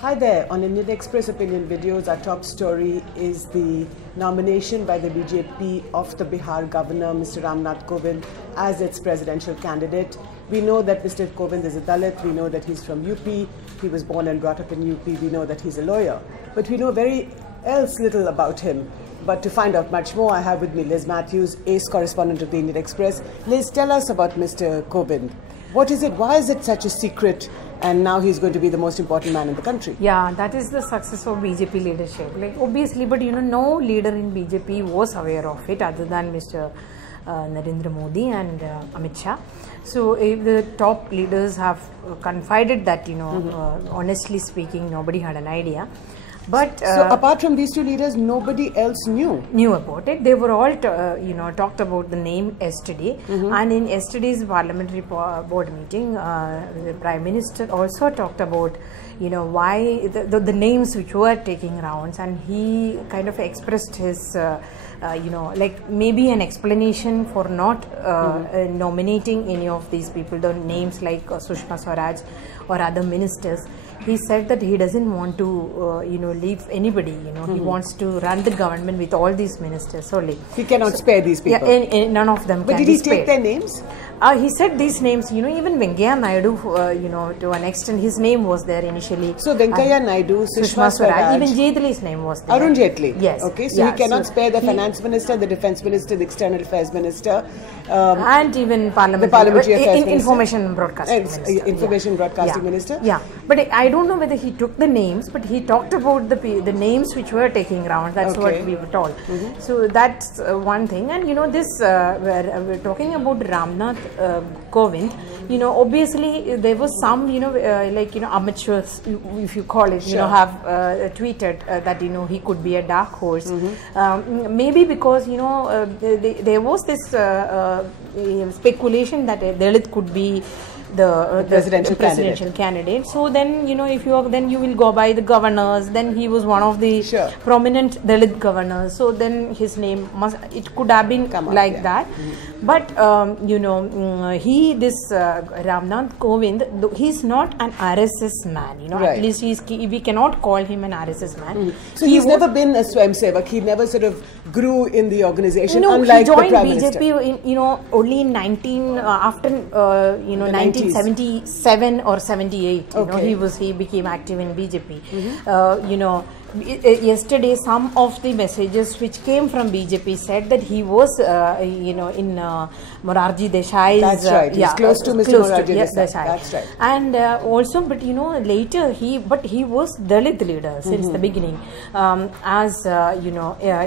Hi there, on Indian Express Opinion Videos, our top story is the nomination by the BJP of the Bihar governor, Mr. Nath Kovind, as its presidential candidate. We know that Mr. Kovind is a Dalit, we know that he's from UP, he was born and brought up in UP, we know that he's a lawyer. But we know very little about him. But to find out much more, I have with me Liz Matthews, ace correspondent of the Indian Express. Liz, tell us about Mr. Kovind. What is it? Why is it such a secret? And now he's going to be the most important man in the country. Yeah, that is the success of BJP leadership. Like obviously, but no leader in BJP was aware of it other than Mr. Narendra Modi and Amit Shah. So if the top leaders have confided that, honestly speaking, nobody had an idea. But so apart from these two leaders, nobody else knew about it. They were all talked about the name yesterday, and in yesterday's parliamentary board meeting, the Prime Minister also talked about why the names which were taking rounds, and he kind of expressed his like maybe an explanation for not nominating any of these people, the names like Sushma Swaraj or other ministers. He said that he doesn't want to, leave anybody. He wants to run the government with all these ministers only. He cannot spare these people. Yeah, none of them. But did he take their names? He said these names. Even Venkaiah Naidu, to an extent, his name was there initially. So Venkaiah Naidu, Sushma Swaraj, even Jaitley's name was there. Arun Jaitley. Yes. Okay. So he cannot spare the finance minister, the defence minister, the external affairs minister, and even the parliamentary affairs minister, information broadcasting minister. Information broadcasting minister. Yeah, but I don't know whether he took the names, but he talked about the names which were taking round. That's what we were told. So that's one thing. And this we're talking about Nath Kovind. Obviously there was some like Amit Shah, if you call it, have tweeted that he could be a dark horse. Maybe because there was this speculation that Dalit could be the presidential candidate. So then if you will go by the governors, then he was one of the prominent Dalit governors. So then his name it could have been like that. But this Nath Kovind, he's not an RSS man. At least we cannot call him an RSS man. So he's never been a Swayamsevak. He never sort of grew in the organization. No, unlike he joined the Prime BJP Minister. only in 1977 or 78. He became active in BJP. Yesterday some of the messages which came from BJP said that he was in Morarji Desai's. That's right. He's close to Mr. Morarji Desai. That's right. And also, but later he was Dalit leader since the beginning.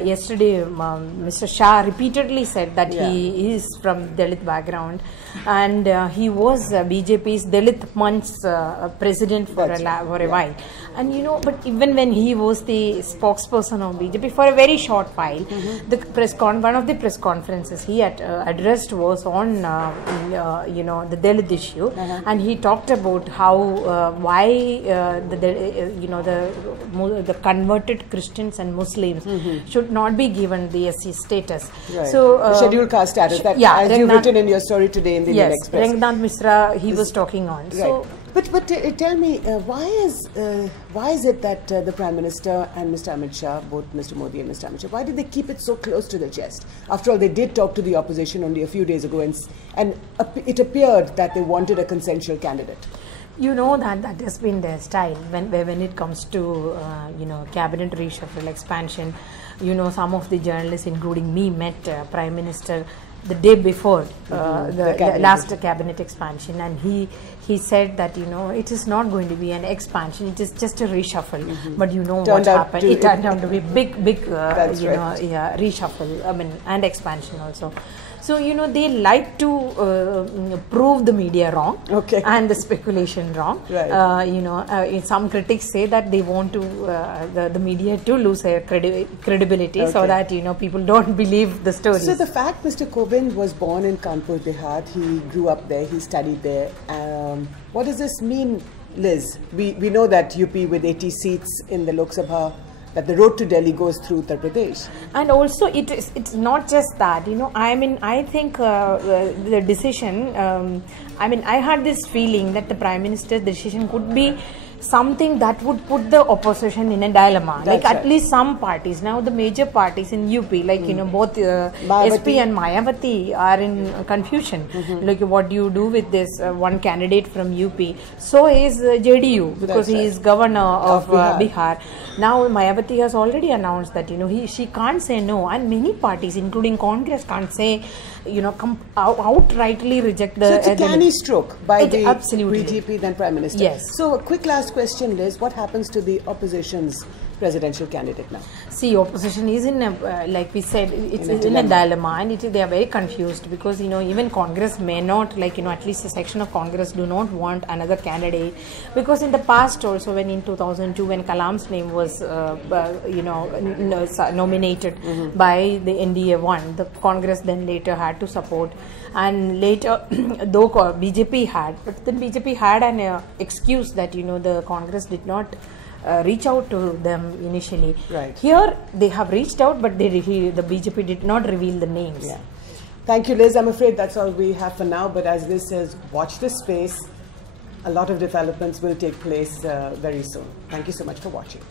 Yesterday Mr. Shah repeatedly said that he is from Dalit background, and he was BJP's Dalit Month's president for a while. And but even when he was the spokesperson of BJP for a very short while, one of the press conferences he had addressed was on the Dalit issue, and he talked about how why the converted Christians and Muslims should not be given the SC status. Right. So scheduled caste status. That, as you've written in your story today in the Indian Express. Rangnath Mishra he was talking on. Right. So. But tell me, why is it that the Prime Minister and Mr. Amit Shah, both Mr. Modi and Mr. Amit Shah, why did they keep it so close to the chest? After all, they did talk to the opposition only a few days ago, and it appeared that they wanted a consensual candidate. That has been their style when it comes to cabinet reshuffle, expansion. Some of the journalists, including me, met Prime Minister the day before the last cabinet expansion, and he said that it is not going to be an expansion, it is just a reshuffle. But what happened? It turned out to be big reshuffle, and expansion also. So they like to prove the media wrong, and the speculation wrong. Right. Some critics say that they want to the media to lose their credibility, so that people don't believe the stories. So the fact Mr. Kovind was born in Kanpur, Bihar, he grew up there, he studied there. What does this mean, Liz? We know that UP with 80 seats in the Lok Sabha that the road to Delhi goes through Uttar Pradesh. And also, it's not just that. I think the decision. I had this feeling that the Prime Minister's decision could be something that would put the opposition in a dilemma. That's at least some parties. Now the major parties in UP, both SP and Mayawati are in confusion. Like, what do you do with this one candidate from UP? So is JDU, because he is governor of Bihar. Now Mayawati has already announced that she can't say no, and many parties, including Congress, can't say outrightly reject the. So it's a canny stroke by the absolutely. BJP then Prime Minister. Yes. So a quick last question, Liz. What happens to the opposition's presidential candidate now? See, opposition is in a, like we said, it's in a dilemma, and they are very confused, because even Congress may not, at least a section of Congress do not want another candidate, because in the past also, when in 2002 when Kalam's name was nominated by the NDA one, the Congress then later had to support, and later though BJP had, but then BJP had an excuse that the Congress did not reach out to them initially. Right. Here they have reached out, but the BJP did not reveal the names. Yeah. Thank you, Liz. I'm afraid that's all we have for now, but as Liz says, watch this space. A lot of developments will take place very soon. Thank you so much for watching.